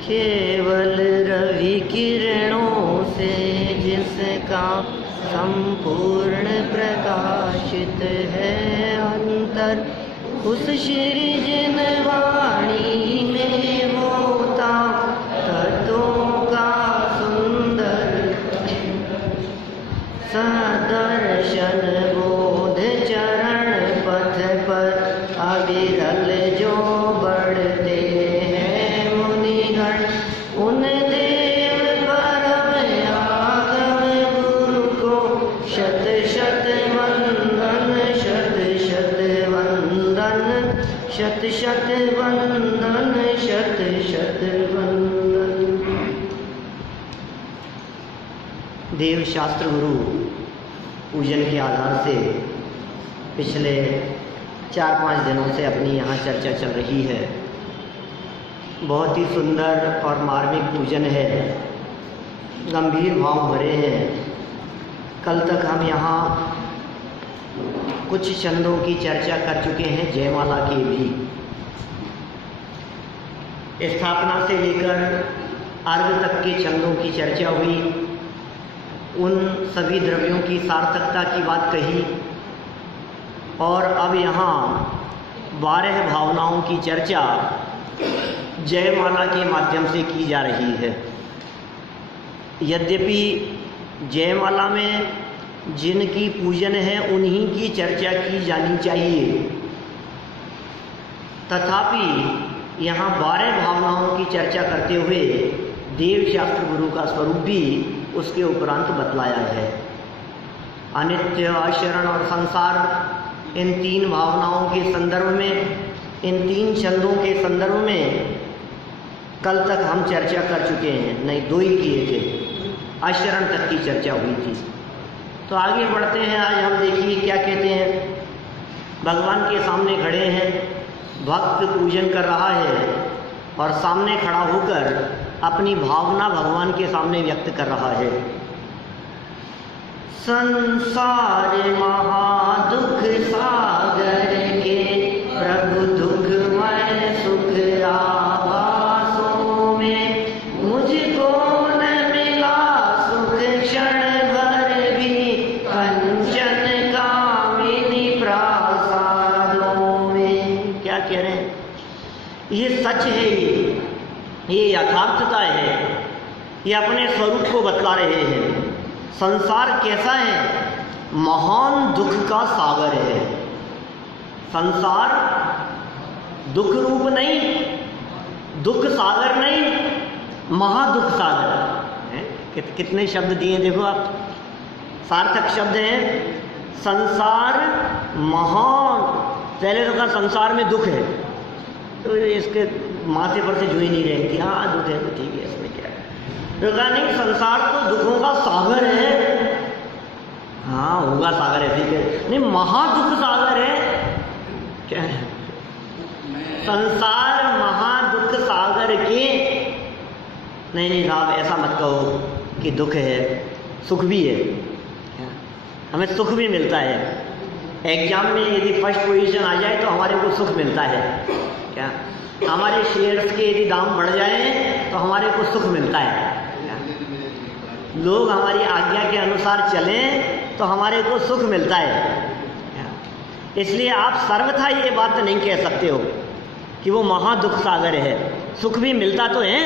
केवल रवि किरणों से जिसका संपूर्ण प्रकाशित है अंतर, उस श्री जिन वाणी में होता तत्वों का सुंदर सदर्शन बोध चरण पथ पर अविरल जो बढ़ते हैं मुनिगण, उन देव परम आगम गुरु को शत शत वंदन, शत शत वंदन, शत शत वंदन, शत शत वंदन। देव शास्त्र गुरु पूजन के आधार से पिछले 4-5 दिनों से अपनी यहाँ चर्चा चल रही है। बहुत ही सुंदर और मार्मिक पूजन है, गंभीर भाव भरे हैं। कल तक हम यहाँ कुछ छंदों की चर्चा कर चुके हैं, जयमाला की भी। स्थापना से लेकर अर्घ तक के छंदों की चर्चा हुई, उन सभी द्रव्यों की सार्थकता की बात कही, और अब यहाँ 12 भावनाओं की चर्चा जयमाला के माध्यम से की जा रही है। यद्यपि जयमाला में जिनकी पूजन है उन्हीं की चर्चा की जानी चाहिए, तथापि यहाँ 12 भावनाओं की चर्चा करते हुए देव शास्त्र गुरु का स्वरूप भी उसके उपरांत बतलाया है। अनित्य, अशरण और संसार, इन 3 भावनाओं के संदर्भ में, इन 3 छंदों के संदर्भ में कल तक हम चर्चा कर चुके हैं, नहीं 2 ही किए थे, अशरण तक की चर्चा हुई थी। तो आगे बढ़ते हैं। आज हम देखिए क्या कहते हैं। भगवान के सामने खड़े हैं, भक्त पूजन कर रहा है और सामने खड़ा होकर अपनी भावना भगवान के सामने व्यक्त कर रहा है। संसार महादुख सागर के प्रभु दुखमय सुख आभासों में, मुझको न मिला सुख क्षण भर भी कंचन कामिनी प्रासादों में। क्या कह रहे हैं? ये सच है, ये यथार्थता है, ये अपने स्वरूप को बतला रहे हैं। संसार कैसा है? महान दुख का सागर है। संसार दुख रूप नहीं, दुख सागर नहीं, महादुख सागर है। कितने शब्द दिए देखो आप, सार्थक शब्द हैं। संसार महान, पहले तो कहा संसार में दुख है, तो इसके माथे पर से जो ही नहीं रहेगी, हाँ दुख है तो ठीक है, इसमें क्या है। तो कहा नहीं, संसार तो दुखों का सागर है। हाँ होगा सागर है, ठीक है, नहीं महादुख सागर है। क्या है? संसार महादुख सागर के, नहीं साहब ऐसा मत कहो कि दुख है, सुख भी है। हमें सुख भी मिलता है। एग्जाम में यदि फर्स्ट पोजीशन आ जाए तो हमारे को सुख मिलता है। क्या? हमारे शेयर्स के यदि दाम बढ़ जाए तो हमारे को सुख मिलता है। लोग हमारी आज्ञा के अनुसार चलें तो हमारे को सुख मिलता है। इसलिए आप सर्वथा ये बात नहीं कह सकते हो कि वो महादुख सागर है। सुख भी मिलता तो है,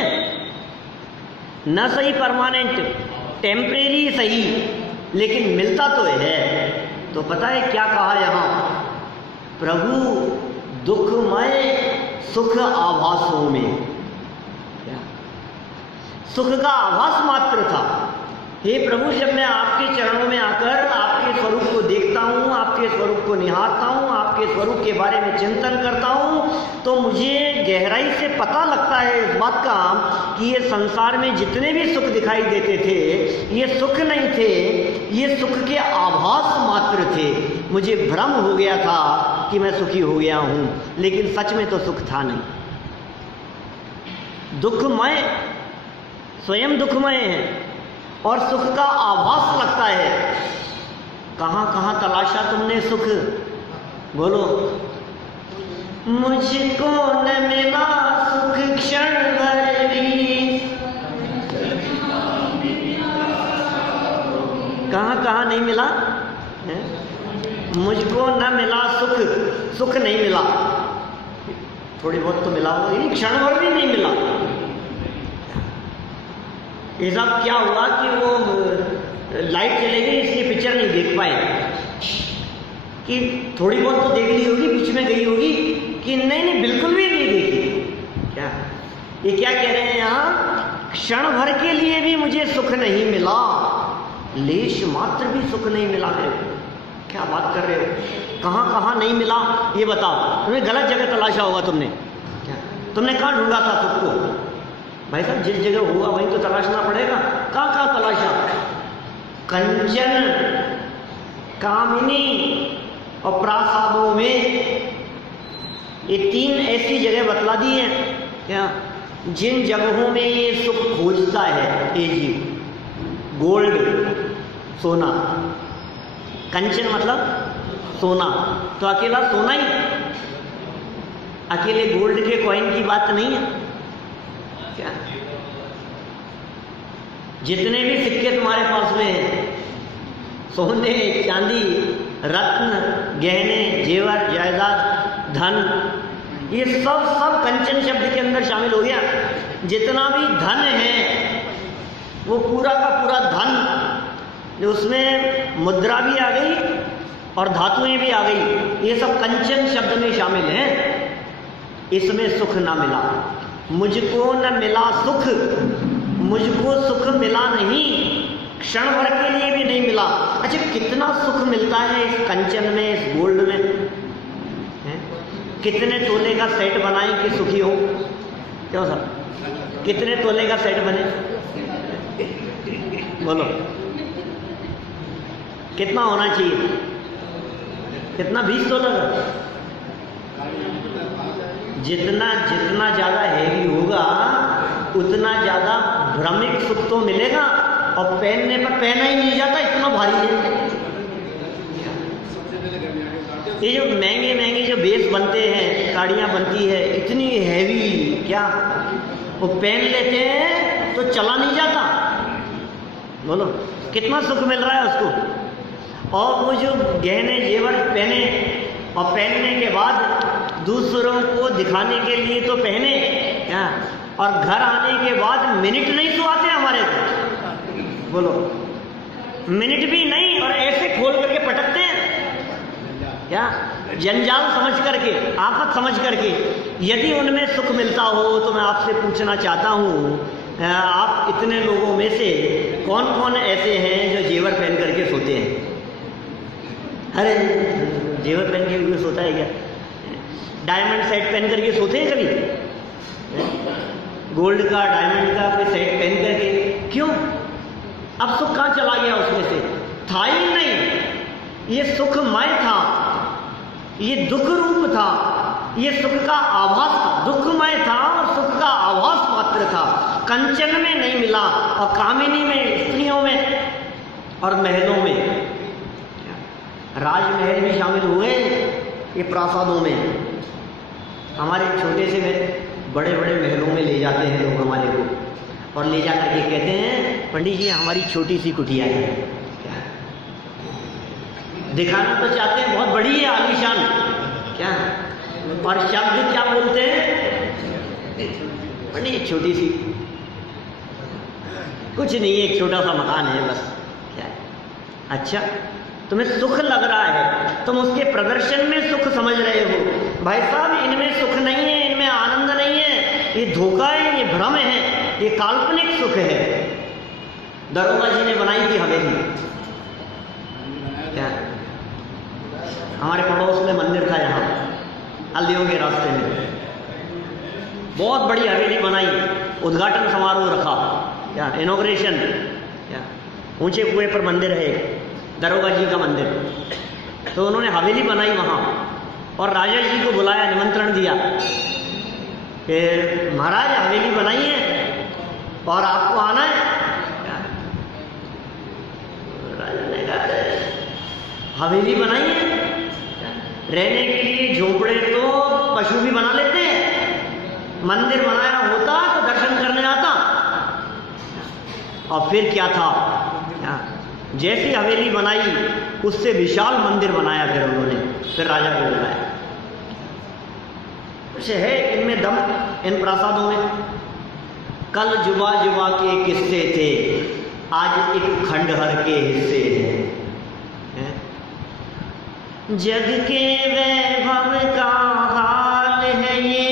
न सही परमानेंट, टेम्परेरी सही, लेकिन मिलता तो है। तो पता है क्या कहा यहाँ? प्रभु दुखमय सुख आभासों में। क्या? सुख का आभास मात्र था। हे प्रभु, जब मैं आपके चरणों में आकर आपके स्वरूप को देखता हूँ, आपके स्वरूप को निहारता हूँ, आपके स्वरूप के बारे में चिंतन करता हूँ, तो मुझे गहराई से पता लगता है इस बात का कि ये संसार में जितने भी सुख दिखाई देते थे, ये सुख नहीं थे, ये सुख के आभास मात्र थे। मुझे भ्रम हो गया था कि मैं सुखी हो गया हूँ, लेकिन सच में तो सुख था नहीं। दुखमय, स्वयं दुखमय है और सुख का आभास लगता है। कहाँ कहाँ तलाशा तुमने सुख? बोलो। मुझको न मिला सुख क्षण भर भी कहाँ नहीं मिला है? मुझको न मिला सुख, सुख नहीं मिला, थोड़ी बहुत तो मिला होगा, यानी क्षण भर भी नहीं मिला। ये सब क्या हुआ कि वो लाइट चले गई इसलिए पिक्चर नहीं देख पाए, कि थोड़ी बहुत तो देख ली होगी, बीच में गई होगी, कि नहीं नहीं बिल्कुल भी नहीं देखी। क्या ये क्या कह रहे हैं यहाँ? क्षण भर के लिए भी मुझे सुख नहीं मिला, लेश मात्र भी सुख नहीं मिला है। क्या बात कर रहे हो? कहाँ कहाँ नहीं मिला ये बताओ। तुम्हें गलत जगह तलाशा होगा तुमने। क्या तुमने कहाँ ढूंढा था सुख को? भाई साहब जिस जगह हुआ वहीं तो तलाशना पड़ेगा। कहाँ कहाँ तलाशा? कंचन, कामिनी और प्रासादों में। ये तीन ऐसी जगह बतला दी हैं क्या, जिन जगहों में ये सुख खोजता है ये जीव। गोल्ड, सोना, कंचन मतलब सोना, तो अकेला सोना ही, अकेले गोल्ड के कॉइन की बात नहीं है क्या? जितने भी सिक्के तुम्हारे पास में हैं, सोने, चांदी, रत्न, गहने, जेवर, जायदाद, धन, ये सब सब कंचन शब्द के अंदर शामिल हो गया। जितना भी धन है वो पूरा का पूरा धन, उसमें मुद्रा भी आ गई और धातुएं भी आ गई, ये सब कंचन शब्द में शामिल हैं। इसमें सुख ना मिला, मुझको न मिला सुख, मुझको सुख मिला नहीं, क्षण भर के लिए भी नहीं मिला। अच्छा कितना सुख मिलता है इस कंचन में, इस गोल्ड में है? कितने तोले का सेट बनाए कि सुखी हो? क्यों सर, कितने तोले का सेट बने? बोलो कितना होना चाहिए? कितना? 20 तोला का? जितना जितना ज्यादा हैवी होगा उतना ज्यादा भ्रमिक सुख तो मिलेगा, और पहनने पर पहना ही नहीं जाता, इतना भारी है। ये जो महंगे महंगे जो बेस बनते हैं, साड़ियाँ बनती है इतनी हैवी, क्या वो पहन लेते हैं तो चला नहीं जाता। बोलो कितना सुख मिल रहा है उसको। और वो जो गहने जेवर पहने और पहनने के बाद दूसरों को दिखाने के लिए तो पहने क्या, और घर आने के बाद मिनट नहीं सुहाते हमारे को। बोलो मिनट भी नहीं, और ऐसे खोल करके पटकते हैं क्या, जंजाल समझ करके, आफत समझ करके। यदि उनमें सुख मिलता हो तो मैं आपसे पूछना चाहता हूँ, आप इतने लोगों में से कौन कौन ऐसे हैं जो जेवर पहन करके सोते हैं? अरे जेवर पहन के कोई सोता है क्या? डायमंड सेट पहन करके सोते हैं कभी? गोल्ड का, डायमंड का कोई सेट पहन करके? क्यों? अब सुख कहाँ चला गया उसमें से? था ही नहीं। ये सुखमय था, ये दुख रूप था, ये सुख का आभास था। दुखमय था और सुख का आभास मात्र था। कंचन में नहीं मिला, और कामिनी में, स्त्रियों में और महलों में। राजमहल भी शामिल हुए ये प्रासादों में। हमारे छोटे से बड़े बड़े महलों में ले जाते हैं लोग हमारे को, और ले जा करके कहते हैं पंडित जी हमारी छोटी सी कुटिया है। क्या दिखाना तो चाहते हैं बहुत बड़ी है, आलीशान, क्या, और शब्द क्या बोलते हैं? पंडित छोटी सी, कुछ नहीं है, एक छोटा सा मकान है बस। क्या है? अच्छा तुम्हें सुख लग रहा है, तुम उसके प्रदर्शन में सुख समझ रहे हो। भाई साहब इनमें सुख नहीं है, इनमें आनंद नहीं है, ये धोखा है, ये भ्रम है, ये काल्पनिक सुख है। दरोगा जी ने बनाई थी हवेली। क्या हमारे पड़ोस में मंदिर था, यहाँ हल्दियों के रास्ते में बहुत बड़ी हवेली बनाई, उद्घाटन समारोह रखा, क्या इनॉग्रेशन, क्या ऊंचे कुएं पर मंदिर है, दरोगा जी का मंदिर। तो उन्होंने हवेली बनाई वहाँ, और राजा जी को बुलाया, निमंत्रण दिया कि महाराज हवेली बनाई है और आपको आना है। राजा ने कहा हवेली बनाई है, रहने के लिए झोपड़े तो पशु भी बना लेते हैं, मंदिर बनाया होता तो दर्शन करने आता। और फिर क्या था, जैसी हवेली बनाई उससे विशाल मंदिर बनाया फिर उन्होंने, फिर राजा को बुलाया। कुछ है इनमें दम, इन प्रासादों में। कल जुबा जुबा के किस्से थे, आज एक खंडहर के हिस्से हैं। जग के वैभव का हाल है ये,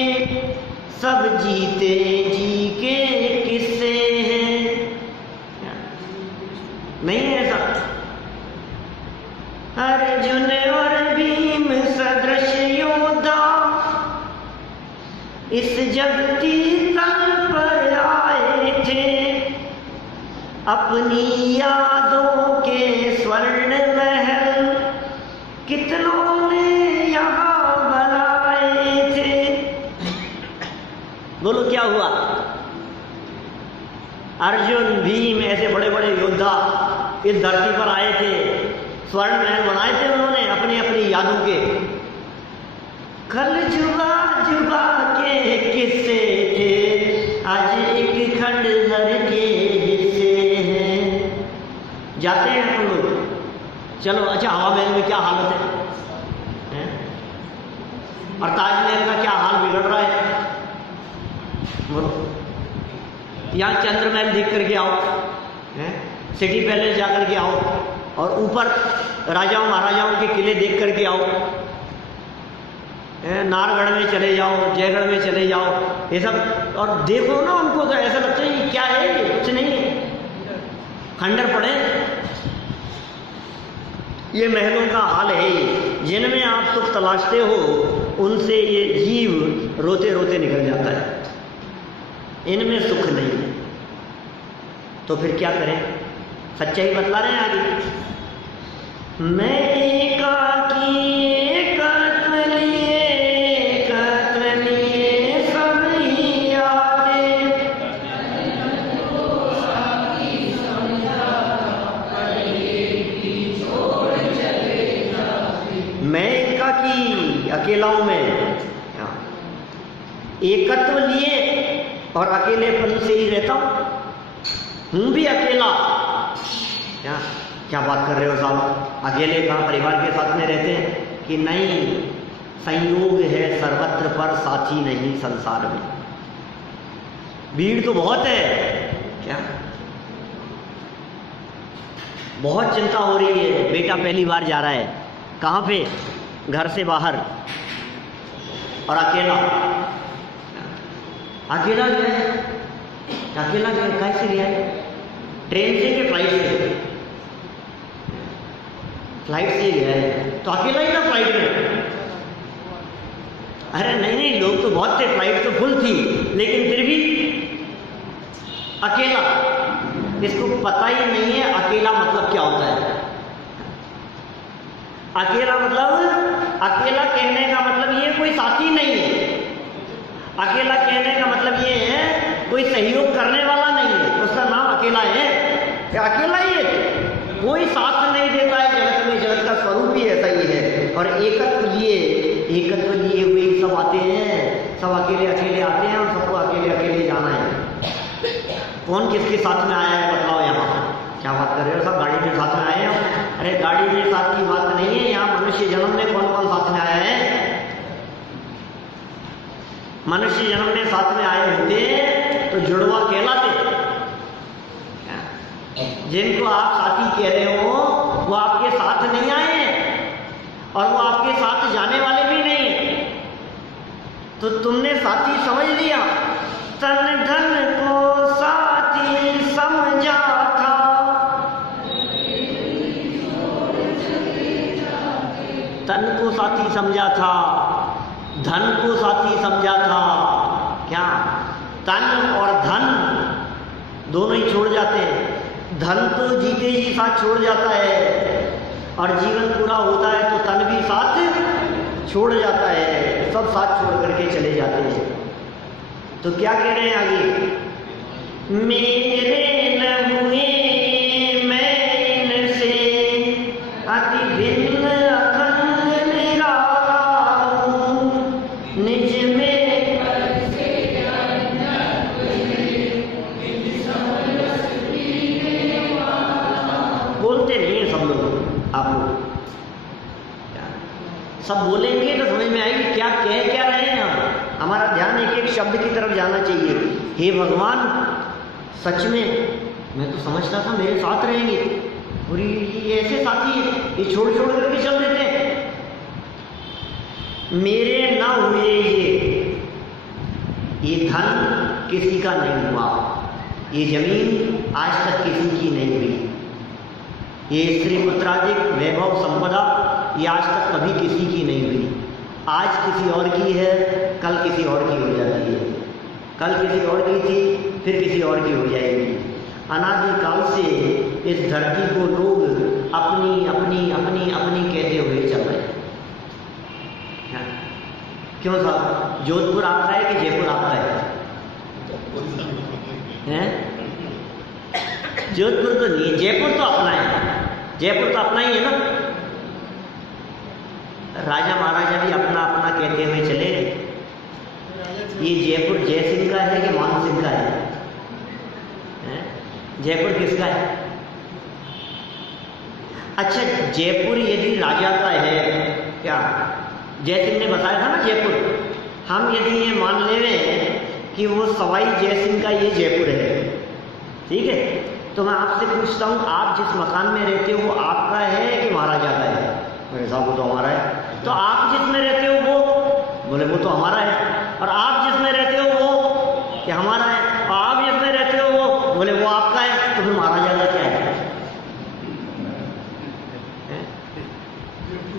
सब जीते जी के किस्से हैं। नहीं है ऐसा? अर्जुन और भीम सदृश योद्धा इस जगती तल पर आए थे, अपनी यादों के स्वर्ण महल कितनों ने यहाँ बनाए थे। बोलो क्या हुआ? अर्जुन भीम ऐसे बड़े बड़े योद्धा इस धरती पर आए थे, स्वर्ण महल बनाए थे उन्होंने अपनी अपनी यादों के। कल जुबा जुबा के किस्से थे, आज एक खंडहर के हिस्से हैं। जाते हैं हम लोग, चलो अच्छा हवा महल में क्या हालत है? और ताजमहल का क्या हाल बिगड़ रहा है? बोलो। यहाँ चंद्रमहल देख करके आओ, सिटी पैलेस जा करके आओ, और ऊपर राजाओं महाराजाओं के किले देख करके आओ, नारगढ़ में चले जाओ, जयगढ़ में चले जाओ, ये सब और देखो ना उनको, तो ऐसा लगता है क्या है ये? कुछ नहीं है, खंडर पड़े। ये महलों का हाल है जिनमें आप सुख तलाशते हो, उनसे ये जीव रोते रोते निकल जाता है। इनमें सुख नहीं है, तो फिर क्या करें? सच्चाई बतला रहे हैं आगे। मैं एकाकी एकत्व लिए सब ही यादें, मैं एकाकी अकेला हूं मैं, एकत्व लिए और अकेलेपन से ही रहता हूं भी अकेला। क्या क्या बात कर रहे हो साहब? अकेले कहाँ परिवार के साथ में रहते हैं कि नहीं? संयोग है सर्वत्र पर साथी नहीं संसार में। भीड़ तो बहुत है, क्या बहुत चिंता हो रही है। बेटा पहली बार जा रहा है, कहाँ पे? घर से बाहर, और अकेला अकेला गया है। अकेला गया कैसे गया है? ट्रेन से कि फ्लाइट से? फ्लाइट से गया है, तो अकेला ही था फ्लाइट में। अरे नहीं नहीं, लोग तो बहुत थे, फ्लाइट तो फुल थी, लेकिन फिर भी अकेला। इसको पता ही नहीं है अकेला मतलब क्या होता है। अकेला मतलब, अकेला कहने का मतलब ये कोई साथी नहीं है। अकेला कहने का मतलब ये है कोई सहयोग करने वाला नहीं है, उसका नाम अकेला है। अकेला ही है, कोई साथ नहीं देता है जगत में। जगत का स्वरूप ही ऐसा ही है। और एकत्व लिए हुए सब आते हैं, सब अकेले अकेले आते हैं, और सबको अकेले अकेले जाना है। कौन किसके साथ में आया है बताओ? यहाँ क्या बात कर रहे हो? सब गाड़ी में साथ में आए हैं। अरे गाड़ी में साथ की बात नहीं है, यहाँ मनुष्य जन्म में कौन कौन साथ में आया है? मनुष्य जन्म में साथ में आए होते तो जुड़वा कहलाते। जिनको आप साथी कह रहे हो वो आपके साथ नहीं आए हैं, और वो आपके साथ जाने वाले भी नहीं है। तो तुमने साथी समझ लिया, तन धन को साथी समझा था, तन को साथी समझा था, धन को साथी समझा था। क्या? तन और धन दोनों ही छोड़ जाते हैं। धन तो जीते जी साथ छोड़ जाता है, और जीवन पूरा होता है तो तन भी साथ छोड़ जाता है। सब साथ छोड़ करके चले जाते हैं। तो क्या कह रहे हैं आगे? मेरे न हुए मैं इनसे अति भिन्न अखंड निराला हूँ, निज में बोलते सब बोलेंगे तो समझ में आएगी क्या कह क्या रहे हैं हम। हमारा ध्यान एक एक शब्द की तरफ जाना चाहिए। हे भगवान, सच में मैं तो समझता था मेरे साथ रहेंगे, और ये ऐसे साथी है, ये छोड़ छोड़ करके चल देते हैं। मेरे ना हुए ये धन किसी का नहीं हुआ, ये जमीन आज तक किसी की नहीं हुई, ये स्त्री पुत्रादिक वैभव संपदा ये आज तक कभी किसी की नहीं हुई। आज किसी और की है, कल किसी और की हो जाती है, कल किसी और की थी, फिर किसी और की हो जाएगी। अनादिकाल से इस धरती को लोग अपनी अपनी अपनी अपनी कहते हुए चल रहे हैं। क्यों साहब, जोधपुर आपका है कि जयपुर आपका है? जोधपुर तो नहीं है, जयपुर तो अपना है, जयपुर तो अपना ही है ना। राजा महाराजा भी अपना अपना कहते हुए चले। ये जयपुर जय सिंह का है कि मान सिंह का है? जयपुर किसका है? अच्छा, जयपुर यदि राजा का है, क्या जय सिंह ने बताया था ना जयपुर, हम यदि ये मान ले रहे हैं कि वो सवाई जय सिंह का ये जयपुर है, ठीक है, तो मैं आपसे पूछता हूँ, आप जिस मकान में रहते हो वो आपका है कि महाराजा का है? मेरे साहब वो तो हमारा है। तो आप जिसमें रहते हो वो, बोले वो तो हमारा है। और आप जिसमें रहते हो वो क्या हमारा है? और आप जिसमें रहते हो वो, बोले वो आपका है। तो फिर महाराजा का क्या है?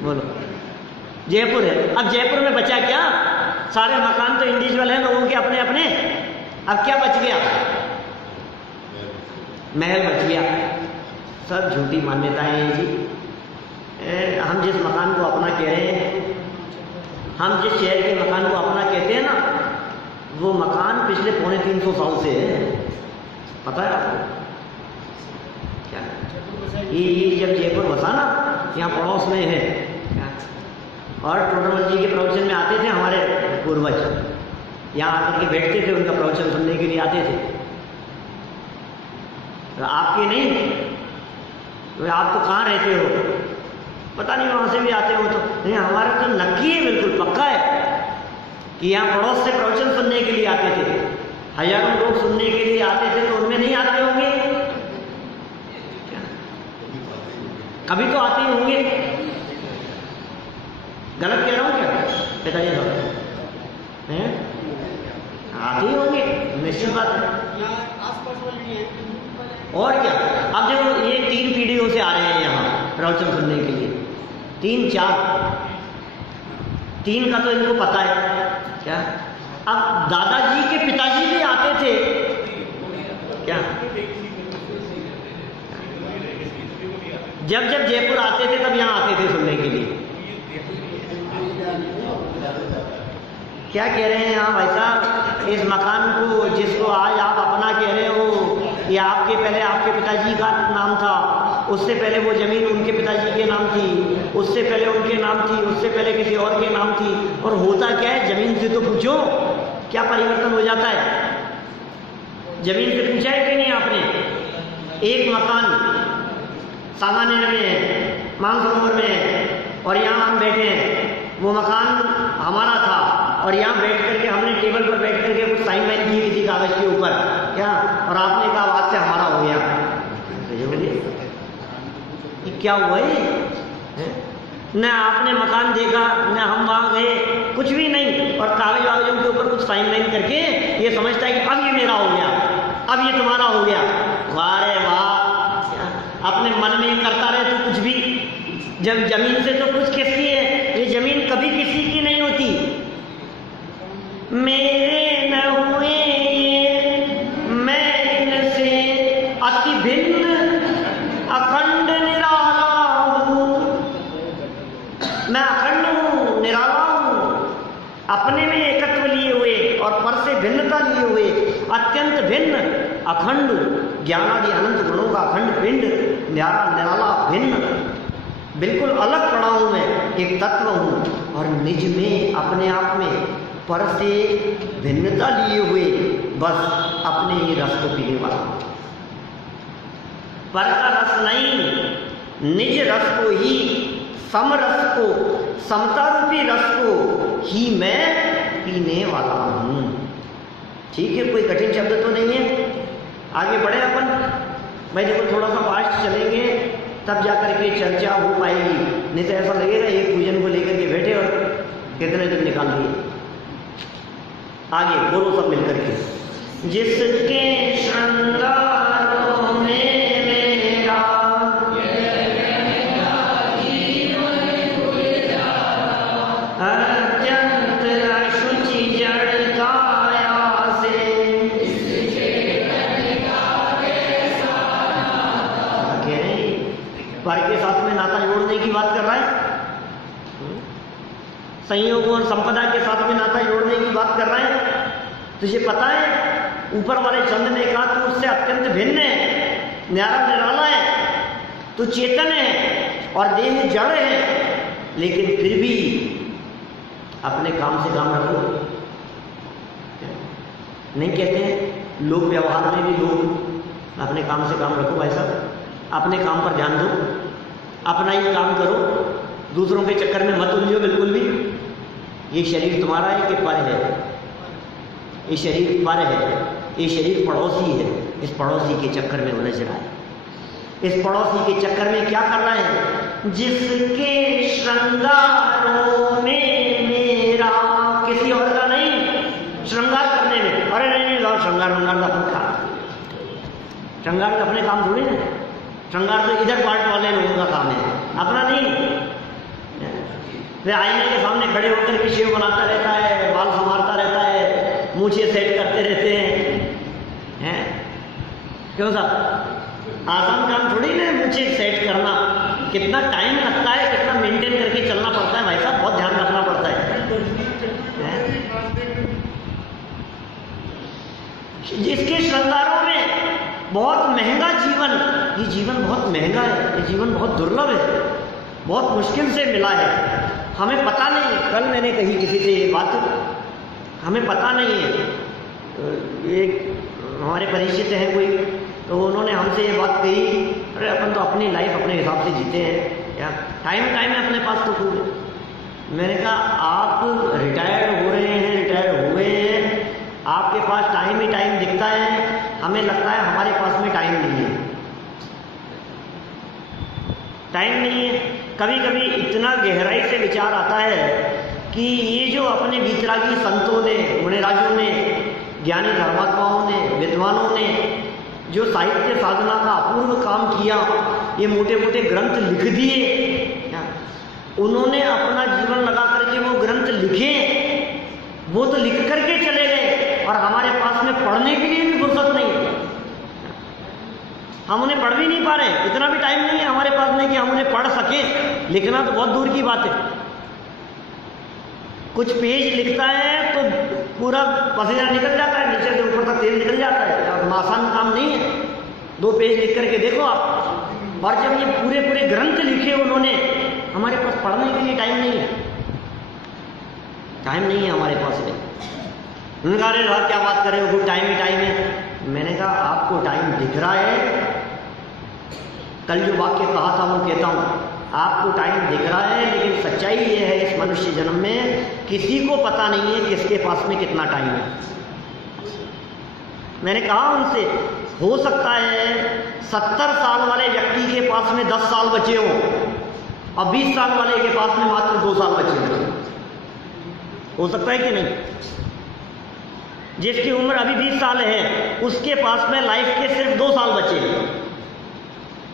बोलो, जयपुर है। अब जयपुर में बचा क्या? सारे मकान तो इंडिविजुअल हैं लोगों के अपने अपने। अब क्या बच गया? महल बच गया। सब झूठी मान्यताएं हैं जी। हम जिस मकान को अपना कह रहे हैं, हम जिस शहर के मकान को अपना कहते हैं ना, वो मकान पिछले 350 साल से है। पता है आपको क्या? ये जब जयपुर बसा ना, यहाँ पड़ोस में है, और टोडरमल जी के प्रवचन में आते थे हमारे पूर्वज, यहाँ आकर के बैठते थे, उनका प्रवचन सुनने के लिए आते थे। तो आपके नहीं, तो आप तो कहाँ रहते हो? पता नहीं, वहाँ से भी आते हो तो नहीं। हमारा तो नक्की है, बिल्कुल पक्का है कि यहाँ पड़ोस से प्रवचन सुनने के लिए आते थे। हजारों लोग सुनने के लिए आते थे, तो उनमें नहीं आते होंगे? कभी तो आते ही होंगे। गलत कह रहा हूँ क्या पिताजी साहब? आते ही होंगे, निश्चित बात है। और क्या, अब देखो ये 3 पीढ़ियों से आ रहे हैं यहाँ प्रवचन सुनने के लिए, 3 4 3 का तो इनको पता है क्या। अब दादाजी के पिताजी भी आते थे क्या? जब जब जयपुर आते थे तब यहाँ आते थे सुनने के लिए। क्या कह रहे हैं यहाँ भाई साहब? इस मकान को जिसको आज आप अपना कह रहे हो, ये आपके पहले आपके पिताजी का नाम था, उससे पहले वो जमीन उनके पिताजी के नाम थी, उससे पहले उनके नाम थी, उससे पहले किसी और के नाम थी। और होता क्या है, जमीन से तो पूछो क्या परिवर्तन हो जाता है। जमीन से पूछा है कि नहीं आपने? एक मकान सामान्य में है, मानसरोवर में है, और यहाँ हम बैठे हैं। वो मकान हमारा था, और यहाँ बैठ करके हमने टेबल पर बैठ करके कुछ साइन वाइन किए किसी कागज के ऊपर, क्या, और आपने कहा आज से हमारा हो गया। ये क्या हुआ है? न आपने मकान देखा, न हम वहाँ गए, कुछ भी नहीं, और कागज वागजों के ऊपर कुछ साइन वाइन करके ये समझता है कि अब ये मेरा हो गया, अब ये तुम्हारा हो गया। वाह रे वाह, अपने मन में करता रहे तो कुछ भी। जब जमीन से तो कुछ किसकी है? ये जमीन कभी किसी की नहीं होती। मेरे न हुए ये, मैं इनसे अति भिन्न अखंड निराला हूँ। मैं अखंड हूँ, निराला हूँ, अपने में एकत्व लिए हुए और पर से भिन्नता लिए हुए, अत्यंत भिन्न, अखंड, ज्ञानादि अनंत गुणों का अखंड पिंड, निराला भिन्न, बिल्कुल अलग पड़ा हूँ मैं, एक तत्व हूँ। और निज में, अपने आप में पर से भिन्नता लिए हुए बस अपने ही रस को पीने वाला। पर का रस नहीं, निज रस को ही, समरस को समता रूपी रस को ही मैं पीने वाला हूं। ठीक है, कोई कठिन शब्द तो नहीं है। आगे बढ़े अपन। भाई देखो, थोड़ा सा फास्ट चलेंगे तब जाकर के चर्चा हो पाएगी, नहीं तो ऐसा लगेगा एक पूजन को लेकर के बैठे और कितने दिन निकाल दिए। आगे बोलो सब मिलकर के। जिसके श्रृंगारों में मेरा अत्यंत अशुचि जड़ काया से पर के साथ में नाता जोड़ने की बात कर रहा है, संयोग और संपदा के साथ में नाता जोड़ने की बात कर रहा है। तुझे पता है ऊपर वाले चंद ने कहा तू उससे अत्यंत भिन्न है, न्यारा निराला है, तू चेतन है और देह जड़ है, लेकिन फिर भी अपने काम से काम रखो। नहीं कहते हैं लोक व्यवहार में भी लोग अपने काम से काम रखो भाई साहब, अपने काम पर ध्यान दो, अपना ही काम करो, दूसरों के चक्कर में मत उलझो बिल्कुल भी। ये शरीर तुम्हारा है कि पर है? ये शरीर पर है, ये शरीर पड़ोसी है, इस पड़ोसी के चक्कर में उलझ रहा है। इस पड़ोसी के चक्कर में क्या कर रहा है? जिसके श्रृंगारों में मेरा, किसी और का नहीं, श्रृंगार करने में। अरे नहीं जाओ श्रृंगार का अपना काम, श्रृंगार का अपने काम थोड़ी ना, श्रृंगार तो इधर पार्ट वाले लोगों का काम है, अपना नहीं। वे आईने के सामने खड़े होकर के शेव बनाता रहता है, बाल संवारता रहता है, मूछें सेट करते रहते हैं। क्यों साहब, आसान काम थोड़ी ना मूछें सेट करना, कितना टाइम लगता है, कितना मेंटेन करके चलना पड़ता है भाई साहब, बहुत ध्यान रखना पड़ता है। जिसके श्रृंगारों में बहुत महंगा जीवन, ये जीवन बहुत महंगा है, ये जीवन बहुत दुर्लभ है, बहुत मुश्किल से मिला है, हमें पता नहीं। कल मैंने कही किसी से ये बात, हमें पता नहीं है। एक हमारे परिचित हैं कोई, तो उन्होंने हमसे ये बात कही, अरे अपन तो अपनी लाइफ अपने हिसाब से जीते हैं यार, टाइम है अपने पास तो खूब है। मैंने कहा आप रिटायर्ड हो रहे हैं, रिटायर्ड हुए हैं, आपके पास टाइम ही टाइम दिखता है, हमें लगता है हमारे पास में टाइम नहीं है। टाइम नहीं है। कभी कभी इतना गहराई से विचार आता है कि ये जो अपने वीतरागी संतों ने, मुनिराजों ने, ज्ञानी धर्मात्माओं ने, विद्वानों ने जो साहित्य साधना का अपूर्व काम किया, ये मोटे मोटे ग्रंथ लिख दिए, उन्होंने अपना जीवन लगा करके वो ग्रंथ लिखे, वो तो लिख करके चले गए और हमारे पास में पढ़ने के लिए भी फुर्सत नहीं, हम उन्हें पढ़ भी नहीं पा रहे, इतना भी टाइम नहीं है हमारे पास में कि हम उन्हें पढ़ सकें। लिखना तो बहुत दूर की बात है, कुछ पेज लिखता है तो पूरा पसीना निकल जाता है, नीचे से ऊपर तक तेल निकल जाता है, आसान काम नहीं है। 2 पेज लिख करके देखो आप, और जब ये पूरे पूरे ग्रंथ लिखे उन्होंने, हमारे पास पढ़ने के लिए टाइम नहीं है, टाइम नहीं है हमारे पास में। उन्होंने कहा अरे क्या बात कर रहे हो, टाइम ही टाइम है। मैंने कहा आपको टाइम दिख रहा है, कल जो वाक्य कहा था वो कहता हूँ, आपको टाइम दिख रहा है, लेकिन सच्चाई ये है इस मनुष्य जन्म में किसी को पता नहीं है किसके पास में कितना टाइम है। मैंने कहा उनसे, हो सकता है 70 साल वाले व्यक्ति के पास में 10 साल बचे हो और 20 साल वाले के पास में मात्र 2 साल बचे हो, हो सकता है कि नहीं? जिसकी उम्र अभी 20 साल है उसके पास में लाइफ के सिर्फ 2 साल बचे हैं,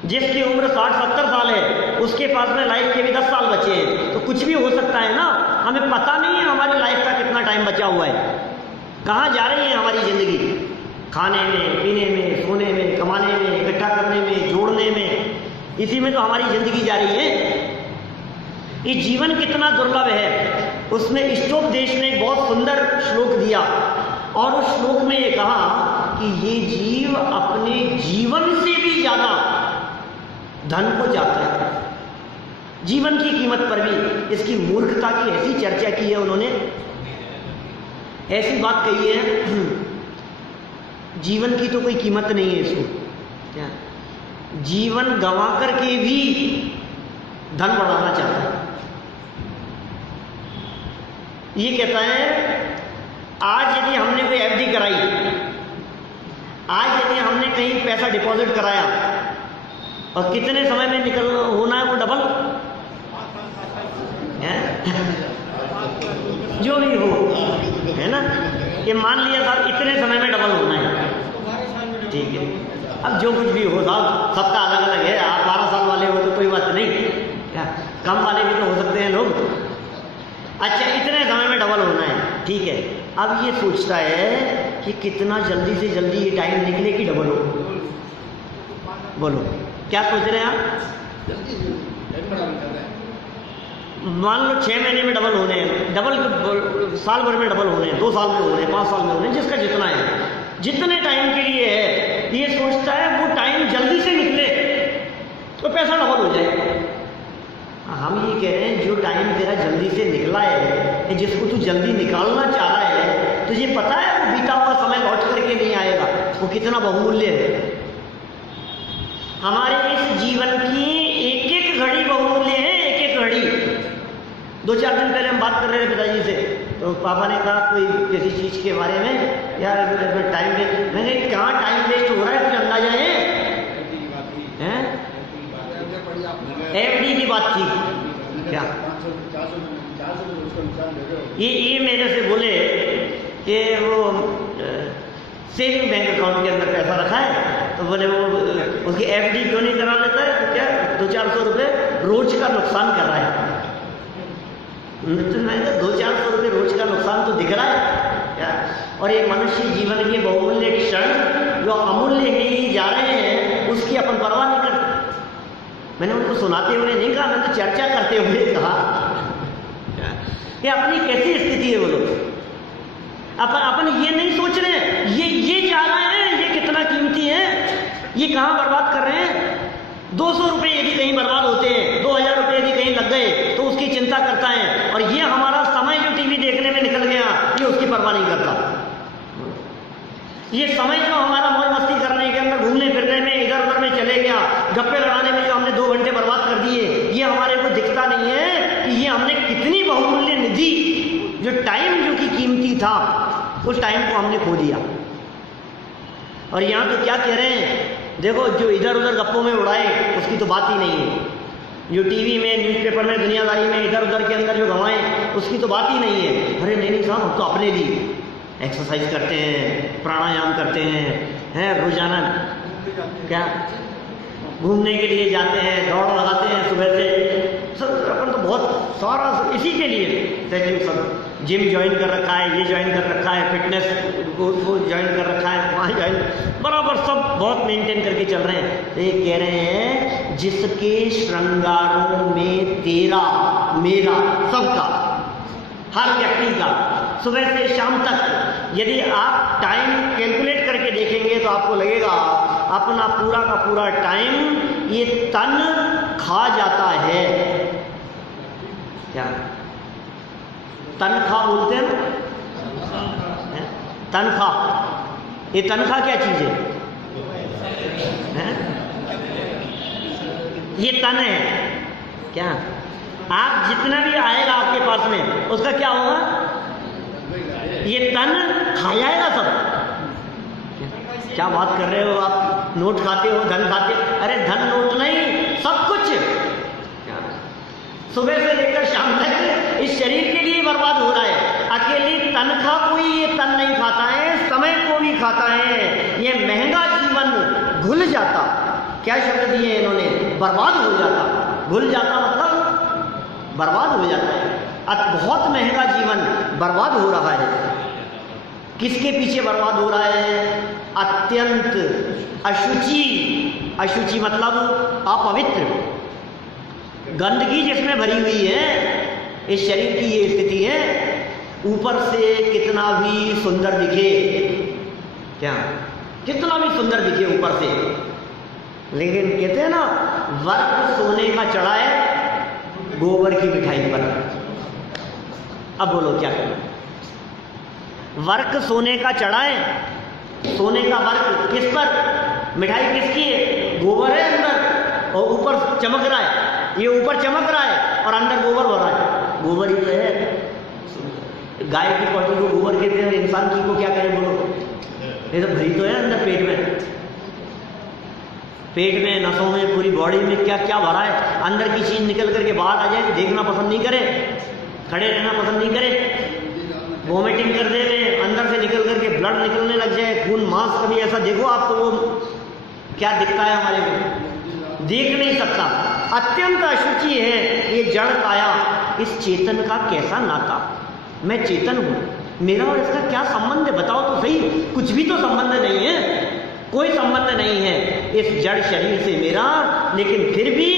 जिसकी उम्र 60-70 साल है उसके पास में लाइफ के भी 10 साल बचे हैं। तो कुछ भी हो सकता है ना, हमें पता नहीं है हमारी लाइफ का कितना टाइम बचा हुआ है, कहाँ जा रही है हमारी जिंदगी, खाने में, पीने में, सोने में, कमाने में, इकट्ठा करने में, जोड़ने में, इसी में तो हमारी जिंदगी जा रही है। ये जीवन कितना दुर्लभ है, उसमें इष्टोपदेश ने एक बहुत सुंदर श्लोक दिया और उस श्लोक में ये कहा कि ये जीव अपने जीवन से भी ज्यादा धन को चाहता है, जीवन की कीमत पर भी इसकी मूर्खता की ऐसी चर्चा की है उन्होंने, ऐसी बात कही है, जीवन की तो कोई कीमत नहीं है इसको, क्या जीवन गंवा करके भी धन बढ़ाना चाहता है। ये कहता है आज यदि हमने कोई एफडी कराई, आज यदि हमने कहीं पैसा डिपॉजिट कराया और कितने समय में निकल होना है वो डबल है? जो भी हो, है ना, ये मान लिया साहब इतने समय में डबल होना है, ठीक है। अब जो कुछ भी हो साहब, सबका अलग अलग है। आप 12 साल वाले हो तो कोई बात नहीं, क्या कम वाले भी तो हो सकते हैं लोग। अच्छा, इतने समय में डबल होना है, ठीक है। अब ये सोचता है कि कितना जल्दी से जल्दी ये टाइम निकले कि डबल हो। बोलो क्या सोच रहे हैं आप? मान लो 6 महीने में डबल होने हैं, डबल साल भर में डबल होने हैं, 2 साल में होने हैं, 5 साल में होने हैं, जिसका जितना है, जितने टाइम के लिए है, ये सोचता है वो टाइम जल्दी से निकले तो पैसा डबल हो जाए। हम ये कह रहे हैं जो टाइम तेरा जल्दी से निकला है, जिसको तू जल्दी निकालना चाह रहा है, तुझे पता है वो बीता हुआ समय लौट करके नहीं आएगा, वो कितना बहुमूल्य है। हमारे इस जीवन की एक एक घड़ी बहुमूल्य है, एक एक घड़ी। 2-4 दिन पहले हम बात कर रहे थे पिताजी से, तो पापा ने कहा कोई किसी चीज़ के बारे में, यार टाइम वेस्ट, मैंने कहाँ टाइम वेस्ट हो रहा है, कुछ अंदाजा है? एफडी की बात थी क्या? ये मेरे से बोले कि वो सेविंग बैंक अकाउंट के अंदर पैसा रखा है, तो बोले वो उसकी एफडी क्यों नहीं करा लेता है, तो क्या 200-400 रुपये रोज का नुकसान कर रहा है। तो मैंने कहा 200-400 रुपये रोज का नुकसान तो दिख रहा है क्या? और एक मनुष्य जीवन के बहुमूल्य क्षण जो अमूल्य ही जा रहे हैं, उसकी अपन परवाह नहीं करते। मैंने उनको सुनाते हुए नहीं कहा, मैंने तो चर्चा करते हुए कहा कि अपनी कैसी स्थिति है। बोलो अपन ये नहीं सोच रहे हैं, ये जा रहे हैं, ये कितना कीमती है, ये कहाँ बर्बाद कर रहे हैं। 200 रुपये यदि कहीं बर्बाद होते हैं, 2000 रुपये यदि कहीं लग गए तो उसकी चिंता करता है, और ये हमारा समय जो टीवी देखने में निकल गया, ये उसकी परवाह नहीं करता। ये समय जो हमारा मौज मस्ती करने के अंदर, घूमने फिरने में, इधर उधर में चले गया, गप्पे लड़ाने में जो हमने 2 घंटे बर्बाद कर दिए, ये हमारे को दिखता नहीं है कि ये हमने कितनी बहुमूल्य निधि, जो टाइम जो कि कीमती था, उस टाइम को हमने खो दिया। और यहाँ तो क्या कह रहे हैं, देखो जो इधर उधर गप्पों में उड़ाए उसकी तो बात ही नहीं है, जो टीवी में, न्यूज़पेपर में, दुनियादारी में इधर उधर के अंदर जो गंवाएं उसकी तो बात ही नहीं है। अरे नहीं साहब, हम तो अपने लिए एक्सरसाइज करते हैं, प्राणायाम करते हैं, रोजाना क्या घूमने के लिए जाते हैं, दौड़ लगाते हैं सुबह से, सब अपन तो बहुत सारा सब इसी के लिए सेटिंग, सब जिम ज्वाइन कर रखा है, ये ज्वाइन कर रखा है, फिटनेस वो ज्वाइन कर रखा है, वहाँ ज्वाइन, बराबर सब बहुत मेंटेन करके चल रहे हैं। तो ये कह रहे हैं जिसके श्रृंगारों में तेरा मेरा सबका, हर व्यक्ति का सुबह से शाम तक यदि आप टाइम कैलकुलेट करके देखेंगे तो आपको लगेगा अपना पूरा का पूरा टाइम ये तन खा जाता है। क्या तनख्वाह बोलते हैं ना, तनख्वाह, ये तनख्वाह क्या चीज है? ये तन है क्या? आप जितना भी आएगा आपके पास में, उसका क्या होगा? ये तन खा जाएगा सब। क्या बात कर रहे हो आप? नोट खाते हो, धन खाते हो? अरे धन नोट नहीं, सब कुछ सुबह से लेकर शाम तक इस शरीर के लिए बर्बाद हो रहा है। अकेली तनख्वाह कोई ये तन नहीं खाता है, समय को भी खाता है। ये महंगा जीवन भूल जाता, क्या शब्द दिए इन्होंने? बर्बाद हो जाता। भूल जाता मतलब बर्बाद हो जाता है। बहुत महंगा जीवन बर्बाद हो रहा है। किसके पीछे बर्बाद हो रहा है? अत्यंत अशुचि, अशुचि मतलब अपवित्र, गंदगी जिसमें भरी हुई है। इस शरीर की ये स्थिति है। ऊपर से कितना भी सुंदर दिखे, क्या कितना भी सुंदर दिखे ऊपर से, लेकिन कहते हैं ना, वर्क सोने का चढ़ा है गोबर की मिठाई पर। अब बोलो क्या करना? वर्क सोने का चढ़ा है, सोने का वर्क किस पर? मिठाई किसकी है? गोबर है अंदर, और ऊपर चमक रहा है। ये ऊपर चमक रहा है और अंदर गोबर भरा है। गोबर ही तो है। गाय की पौटी को गोबर कहते हैं, इंसान की को क्या कहें बोलो? ये तो भरी तो है अंदर पेट में, नसों में, पूरी बॉडी में क्या क्या भरा है। अंदर की चीज निकल करके बाहर आ जाए, देखना पसंद नहीं करे, खड़े रहना पसंद नहीं करे, वॉमिटिंग कर दे रहे, अंदर से निकल करके ब्लड निकलने लग जाए, खून मांस, कभी ऐसा देखो आप तो वो क्या दिखता है हमारे को, देख नहीं सकता। अत्यंत अशुचि है ये जड़ काया। इस चेतन का कैसा नाता? मैं चेतन हूं, मेरा और इसका क्या संबंध है? बताओ तो सही। कुछ भी तो संबंध नहीं है, कोई संबंध नहीं है इस जड़ शरीर से मेरा। लेकिन फिर भी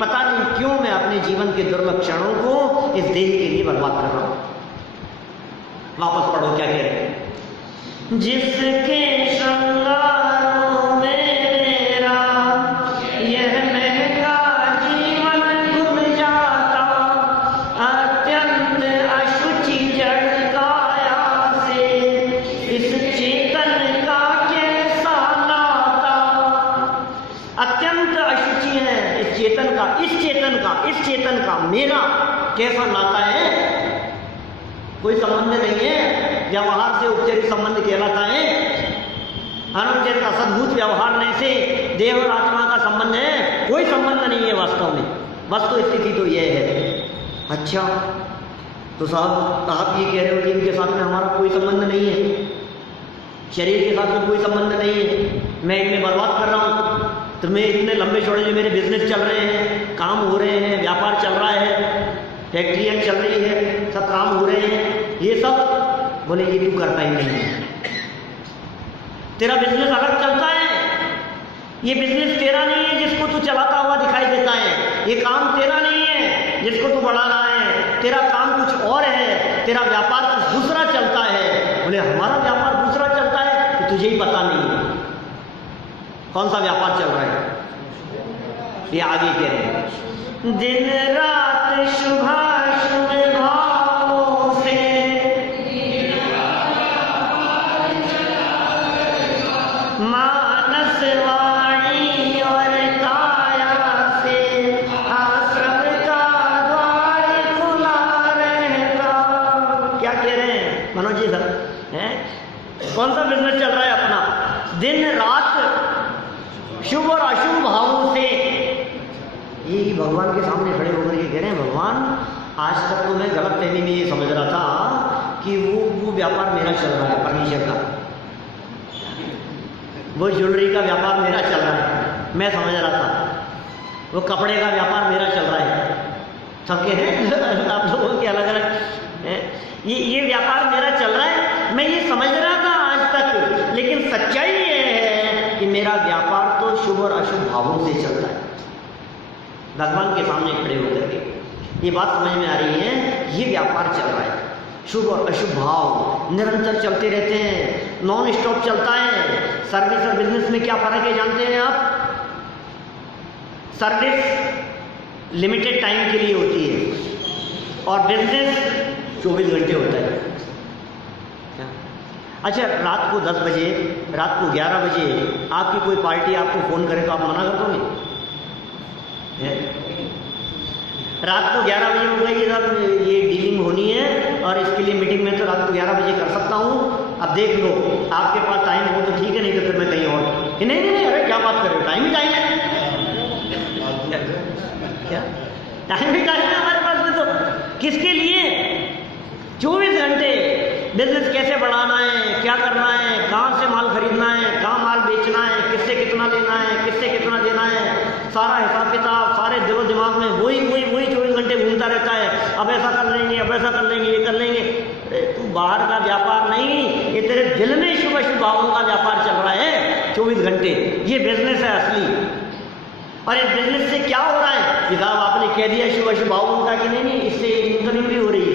पता नहीं क्यों मैं अपने जीवन के दुर्लभ क्षणों को इस देह के लिए बर्बाद कर रहा हूं। वापस पढ़ो क्या कह रहे हैं। जिसके श्रृंगारों में मेरा यह महंगा जीवन गुम जाता, अत्यंत अशुचि जड़ काया से इस चेतन का कैसा नाता। अत्यंत अशुचि है इस चेतन का मेरा कैसा नाता है? कोई संबंध नहीं है। व्यवहार से उपचारित संबंध कहलाता है, अनुपचारित असद्भुत व्यवहार से देह और आत्मा का संबंध है, कोई संबंध नहीं है वास्तव में। वस्तु स्थिति तो यह है। अच्छा तो साहब आप ये कह रहे हो कि इनके साथ में हमारा कोई संबंध नहीं है, शरीर के साथ में कोई संबंध नहीं है, मैं इनमें बर्बाद कर रहा हूँ, तो मैं इतने लंबे चौड़े जो मेरे बिजनेस चल रहे हैं, काम हो रहे हैं, व्यापार चल रहा है, फैक्ट्रियाँ चल रही है, सब काम हो रहे हैं, ये सब बोले ये तू करता ही नहीं है। तेरा बिजनेस अलग चलता है, ये बिजनेस तेरा नहीं है जिसको तू चलाता हुआ दिखाई देता है, ये काम तेरा नहीं है जिसको तू बढ़ा रहा है, तेरा काम कुछ और है, तेरा व्यापार कुछ दूसरा चलता है। बोले हमारा व्यापार दूसरा चलता है तो तुझे ही पता नहीं है कौन सा व्यापार चल रहा है। ये आगे कह रहे हैं, दिन रात शुभाशुभ भावों से मानस वाणी और काया से आश्रम का द्वार खुला रहता। क्या कह रहे हैं मनोज जी सर? कौन सा बिजनेस चल रहा है अपना? दिन रात शुभ और अशुभ भावों से। ये भगवान के सामने खड़े होकर के कह रहे हैं, भगवान आज तक तो मैं गलत फहमी में ये समझ रहा था कि वो व्यापार मेरा चल रहा है, फर्नीचर का, वो ज्वेलरी का व्यापार मेरा चल रहा है, मैं समझ रहा था वो कपड़े का व्यापार मेरा चल रहा है। सबके हैं आप लोगों के अलग अलग है, ये व्यापार मेरा चल रहा है, मैं ये समझ रहा था आज तक। लेकिन सच्चाई ये है कि मेरा व्यापार तो शुभ और अशुभ भावों से चलता है। भगवान के सामने खड़े होकर के ये बात समझ में आ रही है, ये व्यापार चल रहा है, शुभ और अशुभ भाव निरंतर चलते रहते हैं, नॉन स्टॉप चलता है। सर्विस और बिजनेस में क्या फर्क है जानते हैं आप? सर्विस लिमिटेड टाइम के लिए होती है और बिजनेस 24 घंटे होता है। अच्छा रात को 10 बजे, रात को 11 बजे आपकी कोई पार्टी आपको फ़ोन करे तो आप मना कर दोगे? रात को 11 बजे होगा कि साहब ये डीलिंग होनी है और इसके लिए मीटिंग में तो रात को 11 बजे कर सकता हूँ, अब देख लो आपके पास टाइम हो तो ठीक है, नहीं तो फिर मैं कहीं और। कि नहीं, अरे क्या बात कर रहे हो, टाइम ही टाइम है। क्या टाइम ही टाइम है हमारे पास में? तो किसके लिए 24 घंटे बिजनेस कैसे बढ़ाना है, क्या करना है, कहाँ से माल खरीदना है, कहाँ माल बेचना है, किससे कितना लेना है, किससे कितना देना है, सारा हिसाब किताब सारे दिलो दिमाग में वही 24 घंटे घूमता रहता है। अब ऐसा कर लेंगे, अब ऐसा कर लेंगे, ये कर लेंगे। तू बाहर का व्यापार नहीं, ये तेरे दिल में शुभ अशुभ भावों का व्यापार चल रहा है 24 घंटे। ये बिजनेस है असली। और इस बिजनेस से क्या हो रहा है? साहब आपने कह दिया शुभ अशुभ भावों का कि नहीं, इससे इनकमिंग भी हो रही है।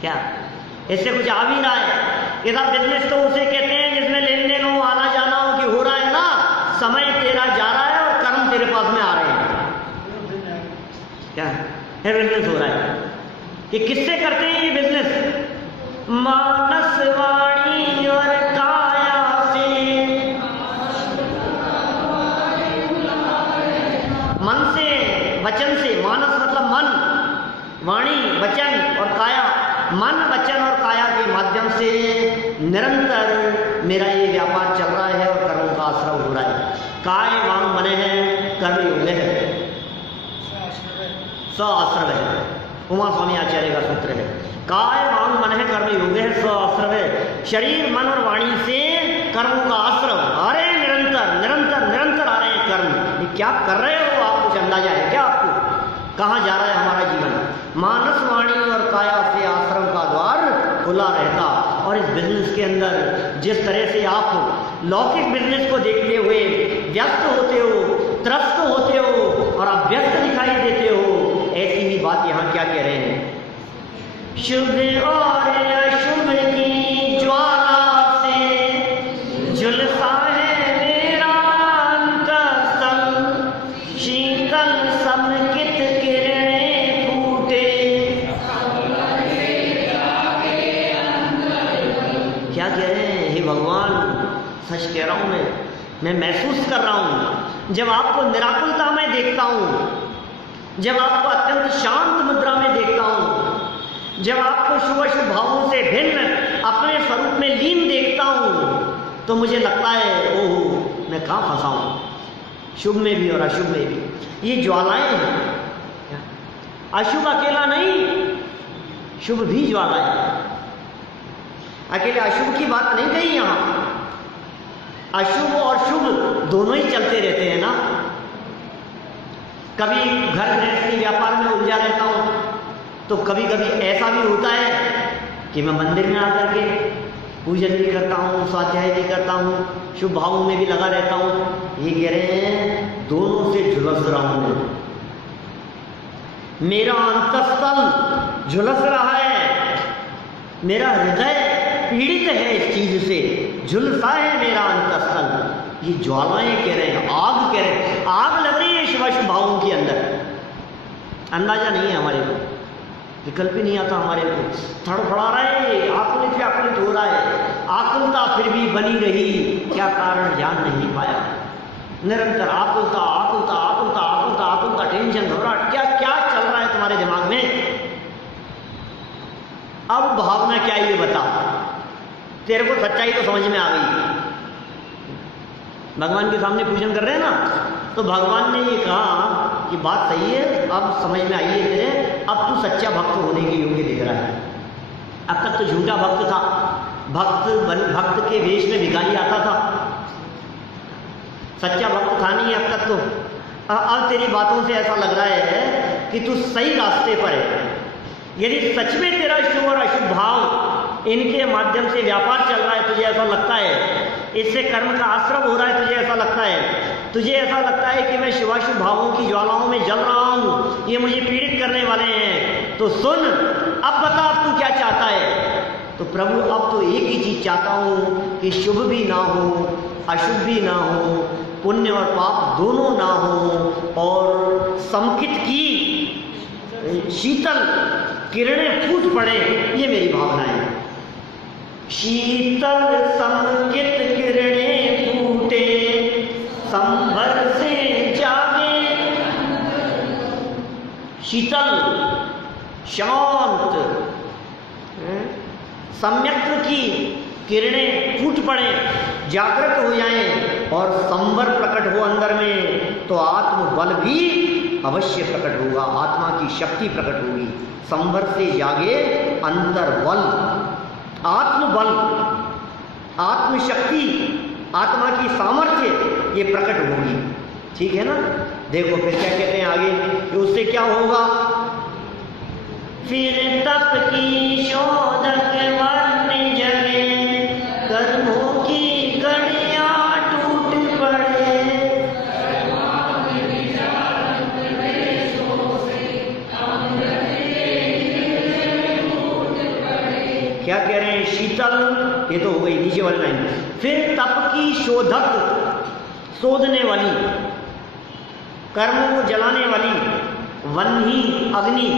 क्या इससे कुछ आ भी रहा है? ये साहब बिजनेस तो उसे कहते हैं जिसमें लेन देन हो, आना जाना हो, कि हो रहा है ना, समय तेरा जा रहा है और कर्म तेरे पास में आ रहे हैं। क्या है बिजनेस हो रहा है? ये किससे करते हैं ये बिजनेस? मानस वाणी और काया से। मन से, वचन से, मानस मतलब मन, वाणी वचन और काया से निरंतर मेरा ये व्यापार चल रहा है और कर्मों का आश्रय हो रहा है। काय वांग बने हैं कर्म योग है, स आश्रय है। उमा स्वामी आचार्य का सूत्र है, काय वांग मन है कर्म योग है, स आश्रय है। शरीर मन और वाणी से कर्मों का आश्रय आ रहे हैं, निरंतर निरंतर निरंतर आ रहे हैं कर्म। ये क्या कर रहे हो आप, कुछ अंदाजा है क्या आपको कहाँ जा रहा है हमारा जीवन? मानस वाणी और काया से आश्रम का द्वार खुला रहता। और इस बिजनेस के अंदर जिस तरह से आप लौकिक बिजनेस को देखते हुए व्यस्त होते हो, त्रस्त होते हो और आप व्यस्त दिखाई देते हो, ऐसी ही बात यहाँ क्या कह रहे हैं? शुभ और अशुभ की ज्वाला से झुलसा है मेरा अंतस्तल, शीतल समकित किरणें फूटे। क्या कह रहे हैं? हे भगवान, सच कह रहा हूं मैं महसूस कर रहा हूं, जब आपको निराकुलता में देखता हूं, जब आपको अत्यंत शांत मुद्रा में देखता हूं, जब आपको शुभ अशुभ भावों से भिन्न अपने स्वरूप में लीन देखता हूं, तो मुझे लगता है ओह मैं कहाँ फंसा हूं, शुभ में भी और अशुभ में भी। ये ज्वालाएं हैं, अशुभ अकेला नहीं, शुभ भी ज्वालाएं। अकेले अशुभ की बात नहीं कही यहां, अशुभ और शुभ दोनों ही चलते रहते हैं ना। कभी घर गृहस्थी व्यापार में उलझा रहता हूं, तो कभी कभी ऐसा भी होता है कि मैं मंदिर में आकर के पूजन भी करता हूँ, स्वाध्याय भी करता हूँ, शुभ भावों में भी लगा रहता हूँ। ये कह रहे हैं दोनों से झुलस रहा हूँ, मेरा अंतस्तल झुलस रहा है, मेरा हृदय पीड़ित है इस चीज से, झुलसा है मेरा अंतस्तल। ये ज्वालाएं कह रहे हैं, आग कह रहे हैं, आग लग रही है शुभ शुभ भावों के अंदर। अंदाजा नहीं है हमारे को, विकल्प ही नहीं आता हमारे को, थड़फड़ा रहा है, आकुलित व्याकुलित हो रहा है, आकुलता फिर भी बनी रही, क्या कारण जान नहीं पाया। निरंतर आकुलता आकुलता आकुलता आकुलता आकुलता, टेंशन घबराहट, क्या क्या चल रहा है तुम्हारे दिमाग में? अब भावना क्या ये बता, तेरे को सच्चाई तो समझ में आ गई। भगवान के सामने पूजन कर रहे हैं ना, तो भगवान ने ये कहा कि बात सही है, अब समझ में आई है तेरे, अब तू सच्चा भक्त होने के योग्य दिख रहा है। अब तक तो झूठा भक्त था, भक्त के वेश में भिखारी आता था, सच्चा भक्त था नहीं अब तक तो। अब तेरी बातों से ऐसा लग रहा है कि तू सही रास्ते पर है। यदि सच में तेरा शुभ और अशुभ भाव इनके माध्यम से व्यापार चल रहा है, तुझे ऐसा लगता है, इससे कर्म का आश्रय हो रहा है, तुझे ऐसा लगता है, तुझे ऐसा लगता है कि मैं शुभाशुभ भावों की ज्वालाओं में जल रहा हूं, ये मुझे पीड़ित करने वाले हैं, तो सुन, अब बता अब तू क्या चाहता है? तो प्रभु अब तो एक ही चीज चाहता हूं कि शुभ भी ना हो, अशुभ भी ना हो, पुण्य और पाप दोनों ना हो, और समकित की शीतल किरणें फूट पड़े, ये मेरी भावना है। शीतल समकित किरणें फूटे, संभर से जागे। शीतल शांत सम्यक्त्र की किरणें फूट पड़े, जागृत हो जाएं और संवर प्रकट हो अंदर में, तो आत्मबल भी अवश्य प्रकट होगा, आत्मा की शक्ति प्रकट होगी। संवर से जागे अंतर्बल, आत्मबल, आत्मशक्ति, आत्मा की सामर्थ्य ये प्रकट होगी। ठीक है ना? देखो फिर क्या कहते हैं आगे कि उससे क्या होगा? फिर तप की शोधक वर्ण जगे, कर्मों की कड़ियां टूट पड़े। क्या कह रहे हैं? शीतल, ये तो हो गई नीचे वाली लाइन। फिर तप की शोधक, शोधने वाली, कर्मों को जलाने वाली, वन्ही अग्नि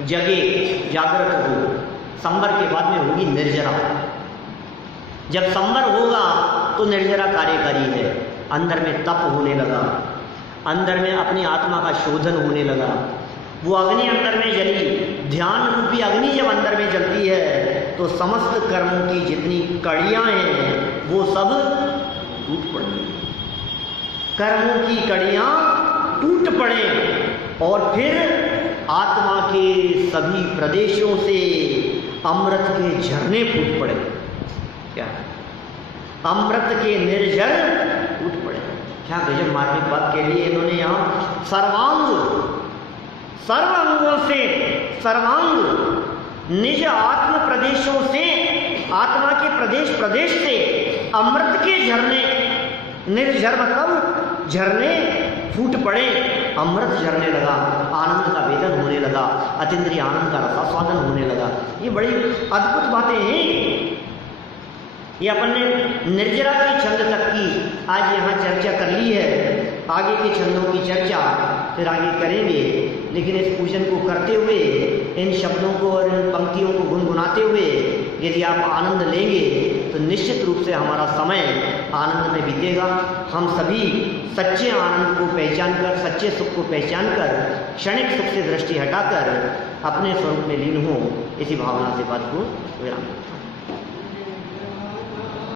जगे, जागृत हो। संवर के बाद में होगी निर्जरा। जब संवर होगा तो निर्जरा कार्यकारी है, अंदर में तप होने लगा, अंदर में अपनी आत्मा का शोधन होने लगा, वो अग्नि अंदर में जली, ध्यान रूपी अग्नि जब अंदर में जलती है तो समस्त कर्मों की जितनी कड़ियां हैं वो सब टूट पड़ेंगी। कर्मों की कड़ियां टूट पड़े और फिर आत्मा के सभी प्रदेशों से अमृत के झरने फूट पड़े। क्या अमृत के निर्झर फूट पड़े। क्या गजब मार्मिक बात के लिए इन्होंने यहाँ सर्व अंगों से सर्वांग निज आत्म प्रदेशों से, आत्मा के प्रदेश प्रदेश से अमृत के झरने, निर्झर मतलब झरने फूट पड़े, अमृत झरने लगा, आनंद का वेदन होने लगा, अतीन्द्रिय आनंद का रसास्वादन होने लगा। ये बड़ी अद्भुत बातें हैं। ये अपन ने निर्जरा के छंद तक की आज यहाँ चर्चा कर ली है। आगे के छंदों की चर्चा फिर आगे करेंगे, लेकिन इस पूजन को करते हुए, इन शब्दों को और इन पंक्तियों को गुनगुनाते हुए यदि आप आनंद लेंगे तो निश्चित रूप से हमारा समय आनंद में बीतेगा। हम सभी सच्चे आनंद को पहचान कर, सच्चे सुख को पहचान कर, क्षणिक सुख से दृष्टि हटाकर अपने स्वरूप में लीन हों, इसी भावना से बात को विराम देते हैं।